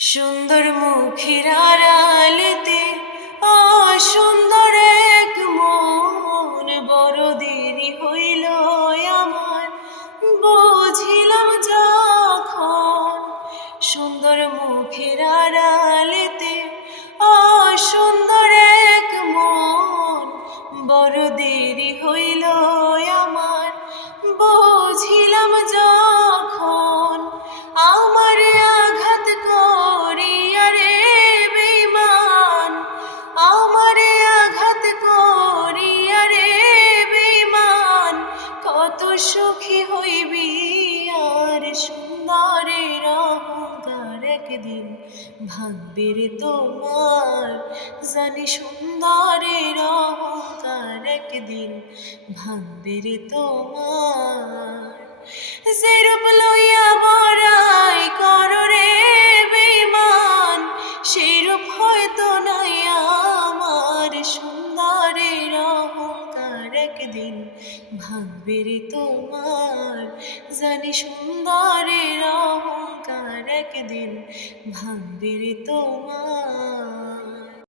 সুন্দর মুখের আড়ালেতে অসুন্দর এক মন, বড় দেরি হইল আমার বুঝিলাম যখন। সুন্দর মুখের আড়ালেতে অসুন্দর এক মন, বড় দেরি হইল আমার বুঝিলাম যখন। আমার আঘাত করিয়া রে বেঈমান, আমার আঘাত করিয়া রে বেঈমান, কত সুখী হইবি আর। সুন্দরের অহংকার একদিন ভাঙবে রে তোমার, জানি সুন্দরের অহংকার একদিন ভাঙবে রে তোমার। যেরূপ লইয়া বড়াই করো রে বেঈমান, সেরূপ হয়তো নাই আমার। সুন্দরের অহংকার একদিন ভাঙবে রে তোমার, জানি সুন্দরের অহংকার একদিন ভাঙবে রে তোমার।